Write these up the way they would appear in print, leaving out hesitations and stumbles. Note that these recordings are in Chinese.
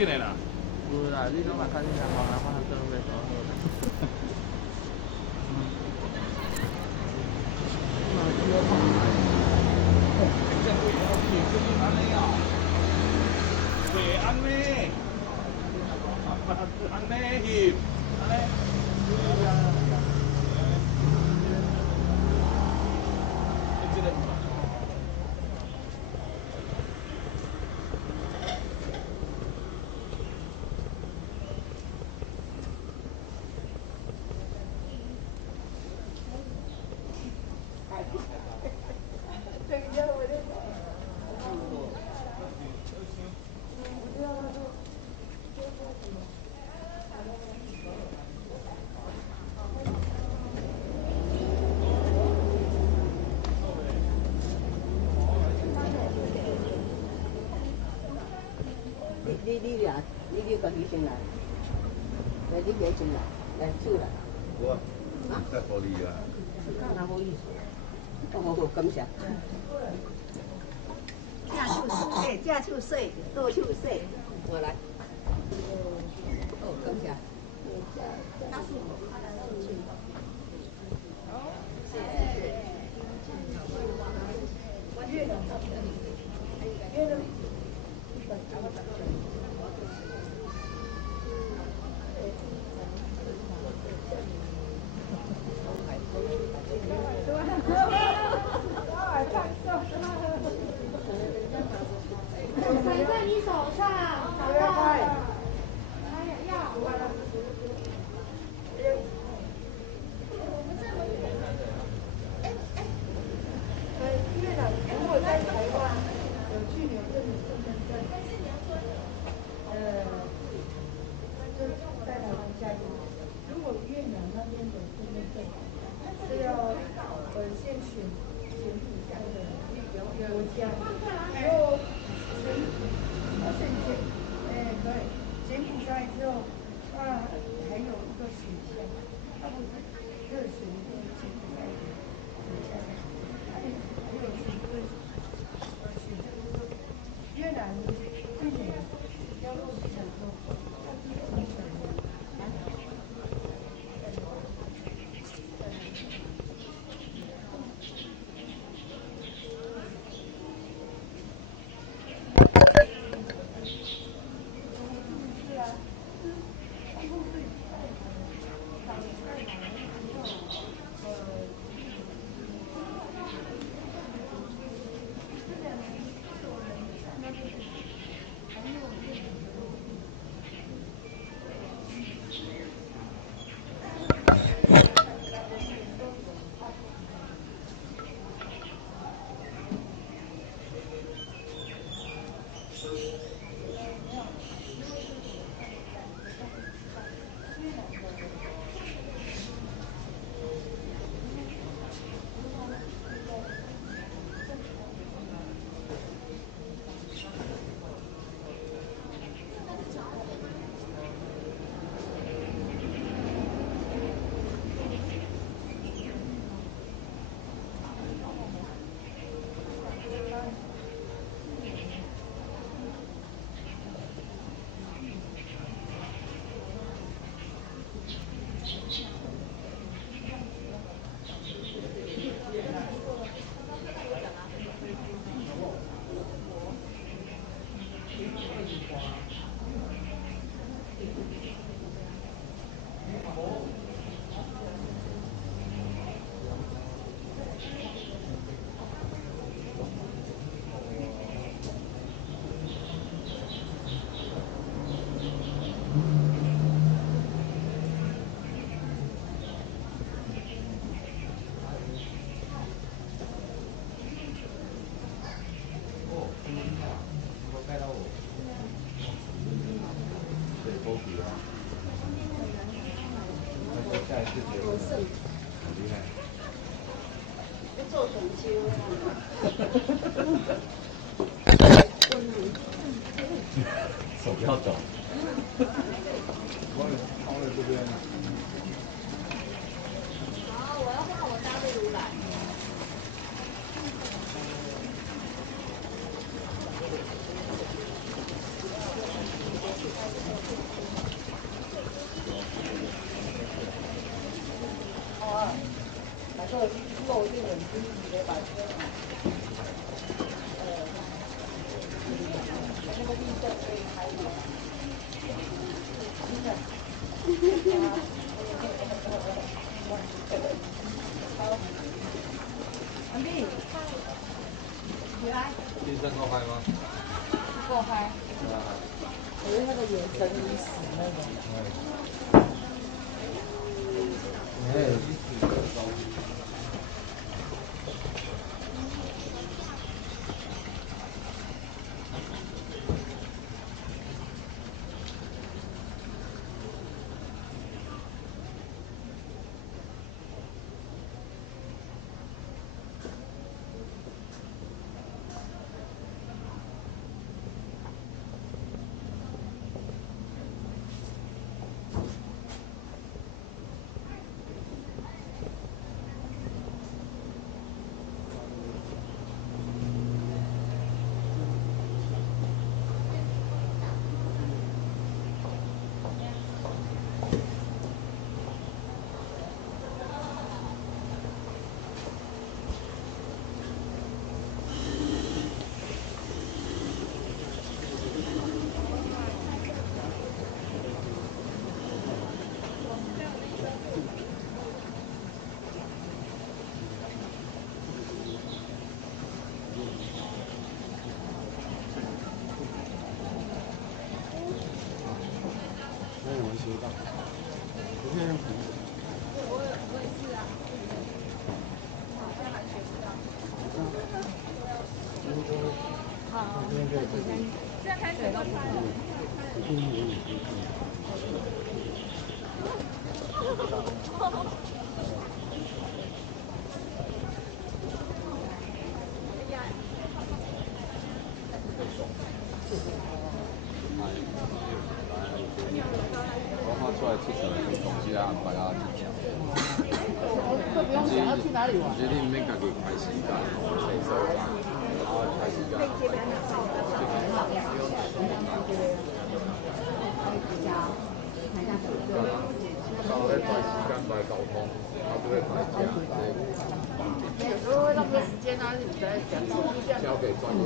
紧的啦。有啦，你拢嘛看你人忙啊，看人做袂多好啦。袂安尼，安尼翕，安尼。这个。你个医生来，你别进来，来手来。我在保利啊。干哪好意思？好，感谢。正手洗，倒手洗，我来。哦，感谢。船在你手上，好不好？要。越南如果在台湾有去留证的身份证，就在台湾下移。如果越南那边的身份证，是要先选柬埔寨的国家，然后要选对，柬埔寨之后，还有一个选项，它不是热选一个柬埔寨的国家，还有选这个越南去年要落实的时候，它是挺选的。做成修手不要抖。放在这边。好，我要画我搭配如来。肉这个就是你得把这个那个绿色可以开一点。安迪，你来。精神够嗨吗？够嗨。我觉得那个眼神已死那种。出来出城东西啊，大家这不用想要去哪里玩。决定免家己开时间，谁收单，然后开时间。到咧排时间排交通，啊，不会排价。有时候会浪费时间啊，你在讲交给专业。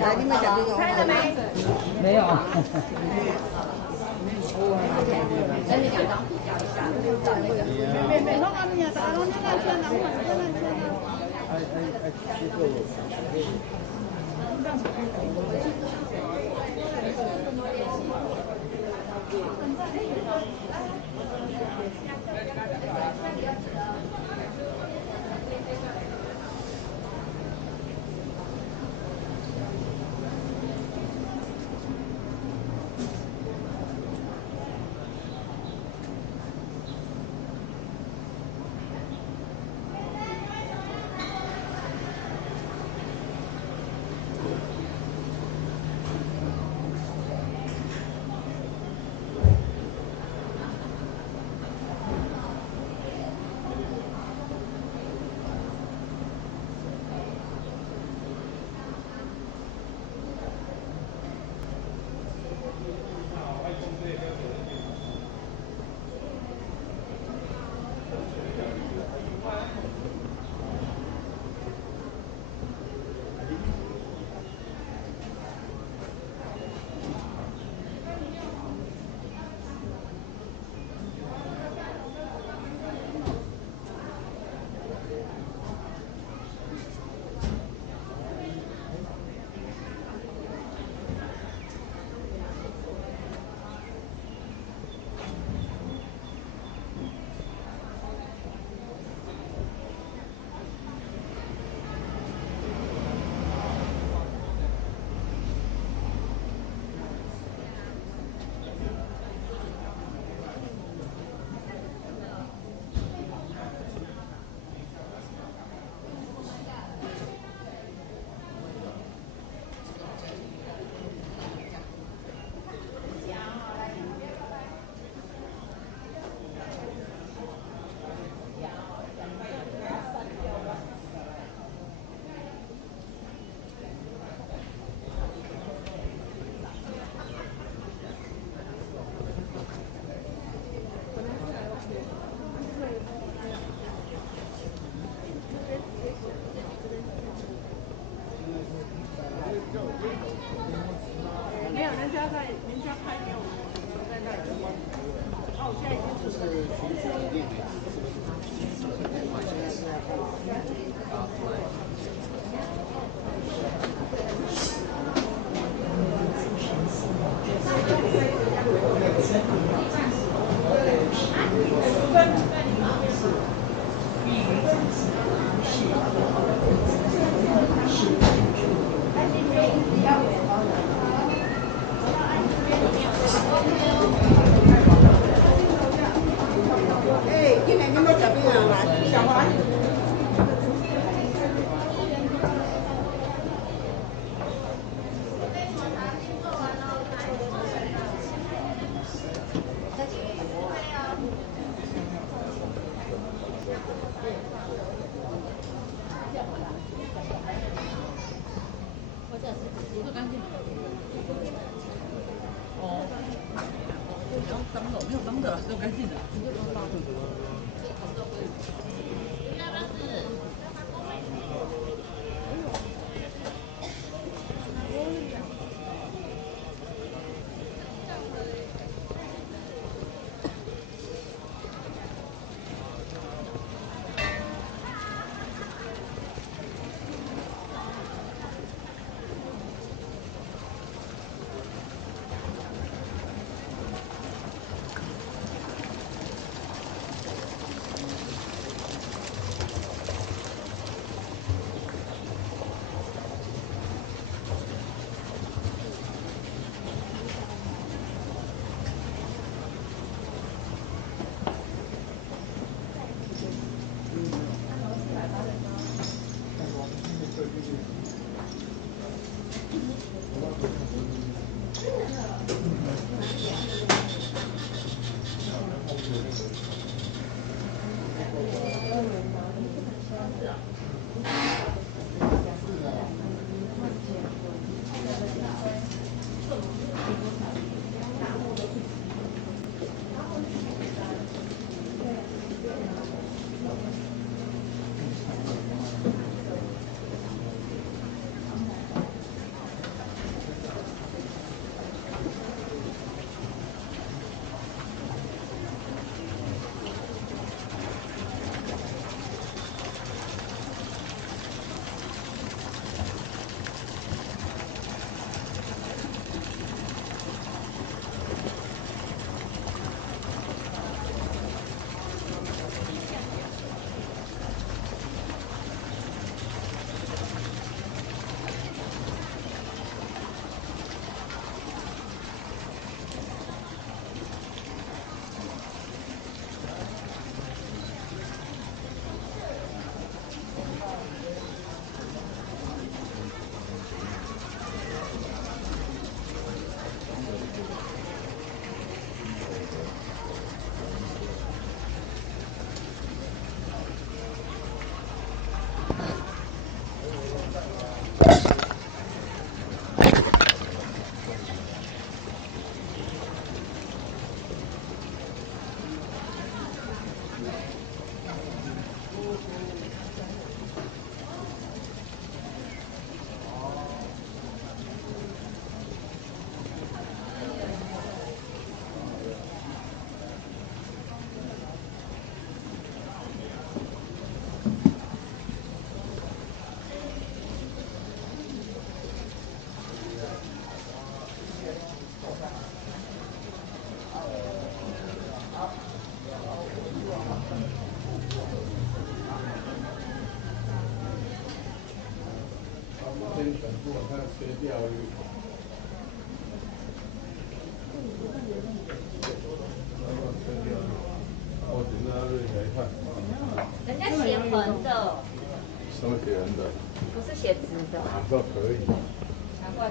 来，你们讲这个开了没？没有。真的讲当比较一下，没弄啊，你打弄那钱拿回来，那钱呢？哎，今年你们这边人来，小华。没有脏的，是干净的。先全部把它切掉。我等下热来看。人家写横的，什么写人的？不是写直的。啊，说可以。难怪。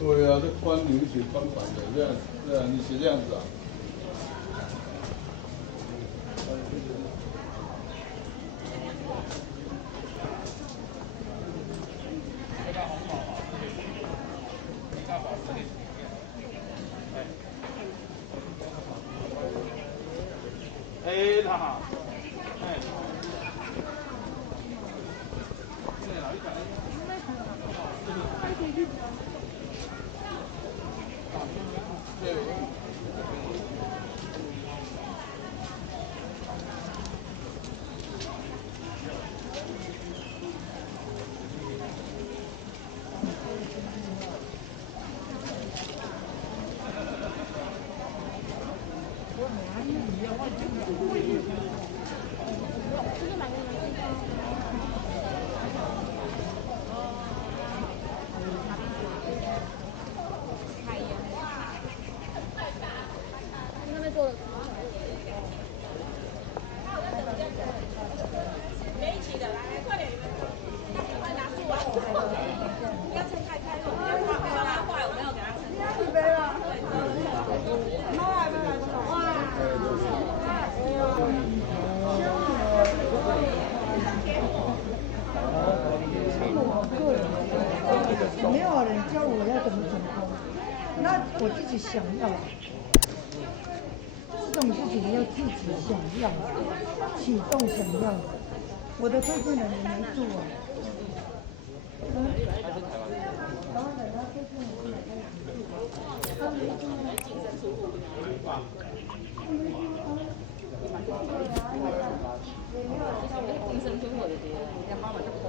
对啊，这官名写官版的，这样，对啊，你写这样子啊？哎，他，哎，那边做的。没有人教我要怎么成功，那我自己想要，这种事情要自己想要，启动想要。我的推荐人也没做啊。精神生活就对了，人家妈妈就哭。